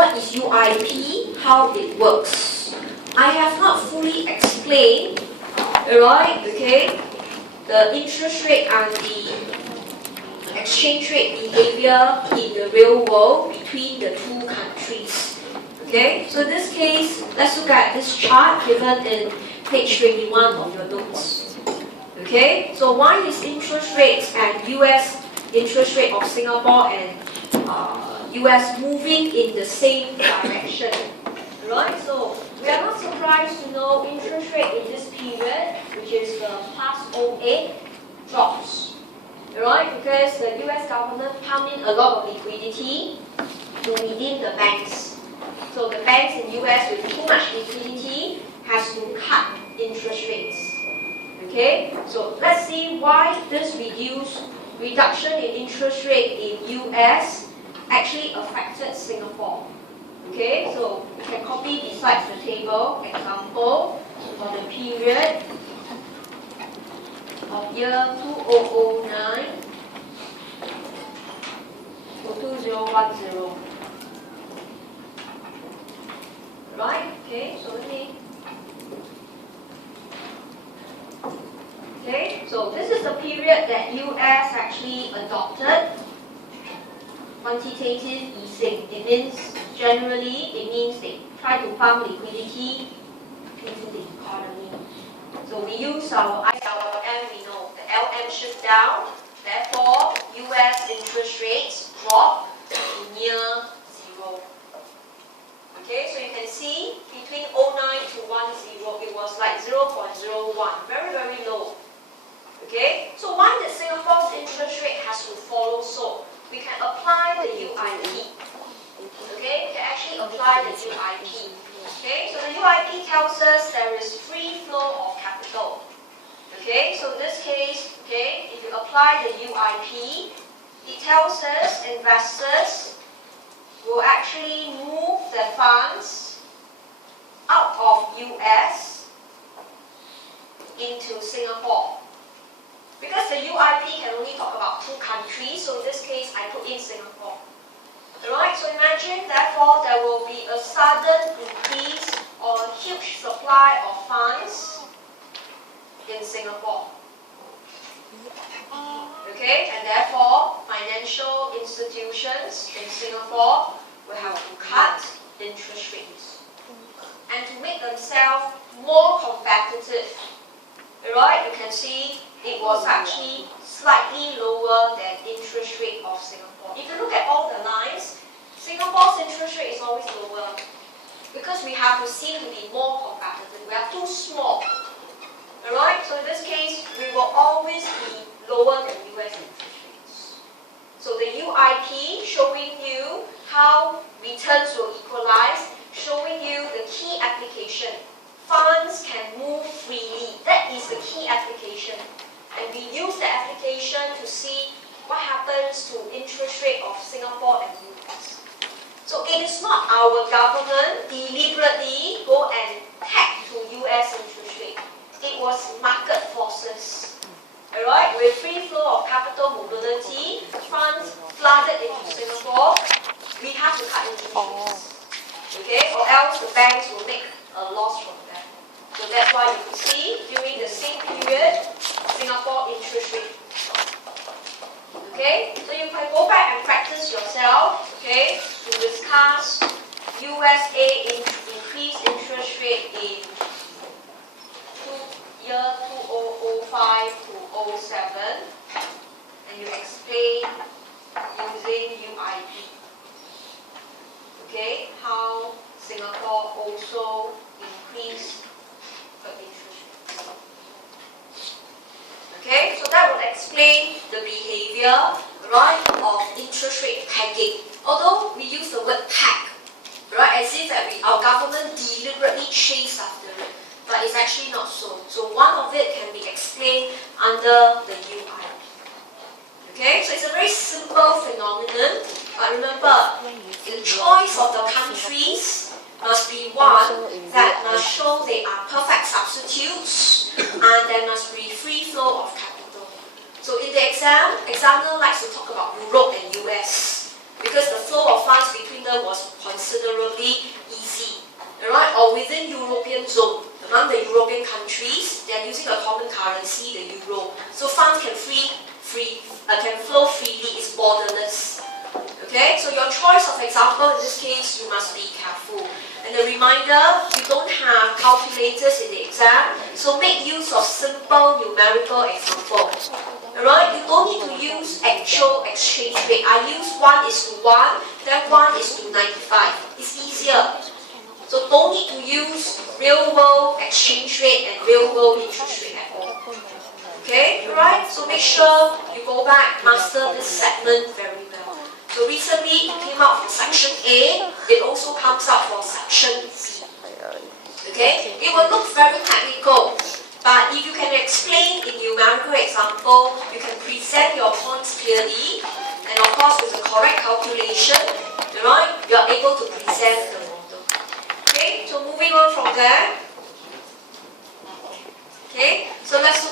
what is UIP, how it works. I have not fully explained, alright, okay, the interest rate and the exchange rate behavior in the real world between the two countries. Okay, so in this case, let's look at this chart given in page 21 of your notes. Okay, so one is interest rates and US interest rate of Singapore and US moving in the same direction. Right, so we are not surprised to know interest rate in this period, which is the past 08, drops. Right, because the US government pumped in a lot of liquidity to redeem the banks. So the banks in US with too much liquidity has to cut interest rates. Okay, so let's see why this reduction in interest rate in US actually affected Singapore. Okay, so you can copy besides the table example for the period of year 2009 to 2010. Right? Okay, so so this is the period that US actually adopted quantitative easing. It means they try to pump liquidity into the economy. So we use our ILM, we know the LM shift down, therefore US interest rates drop to near zero. Okay, so you can see between 09 to 10, it was like 0.01, very, very low. Okay, so why did Singapore's interest rate has to follow so? We can apply the UIP. Okay, we can actually apply the UIP. Okay, so the UIP tells us there is free flow of capital. Okay, so in this case, okay, if you apply the UIP, it tells us investors will actually move their funds out of US into Singapore. Because the UIP can only talk about two countries, so in this case I put in Singapore. Alright, so imagine therefore there will be a sudden increase or a huge supply of funds in Singapore. Okay, and therefore financial institutions in Singapore will have to cut interest rates and to make themselves more competitive. Alright, you can see it was actually slightly lower than interest rate of Singapore. If you look at all the lines, Singapore's interest rate is always lower because we have to seem to be more competitive. We are too small. Alright, so in this case, we will always be lower than US interest rates. So the UIP showing you how returns will equalize, showing you the key application. Funds can move freely. That is the key application. And we use the application to see what happens to interest rate of Singapore and US. So it is not our government deliberately go and tag to US interest rate. It was market forces. Alright, with free flow of capital mobility, funds flooded into Singapore, we have to cut interest rates. Okay, or else the banks will make a loss from that. So that's why you can see during the same period, Singapore interest rate. Okay, so you can go back and practice yourself, okay, to discuss USA increased interest rate in year 2005 to 07, and you explain using UIP. Okay, how Singapore also increased the interest rate. Okay, so that would explain the behavior, right, of interest rate pegging. Although we use the word peg, right, as if that our government deliberately chase after it, but it's actually not so. So one of it can be explained under the UIP. Okay, so it's a very simple phenomenon, but remember, the choice of the countries must be one that must show they are perfect substitutes and there must be free flow of capital. So in the exam, examiner likes to talk about Europe and US because the flow of funds between Kingdom was considerably easy. Alright, or within European zone, among the European countries, they are using a common currency, the euro. So funds can flow freely, it's borderless. Okay, so your choice of example, in this case, you must be careful. And a reminder, you don't have calculators in the exam, so make use of simple numerical example. Alright, you don't need to use actual exchange rate. I use 1:1, then 1:95. It's easier. So don't need to use real world exchange rate and real world interest rate at all. Okay, alright? So make sure you go back, master this segment very well. So recently it came out for section A, it also comes out for section C. Okay? It will look very technical, but if you can explain in numerical example, you can present your points clearly, and of course with the correct calculation, alright, you are able to present the model. Okay, so moving on from there. Okay, so let's look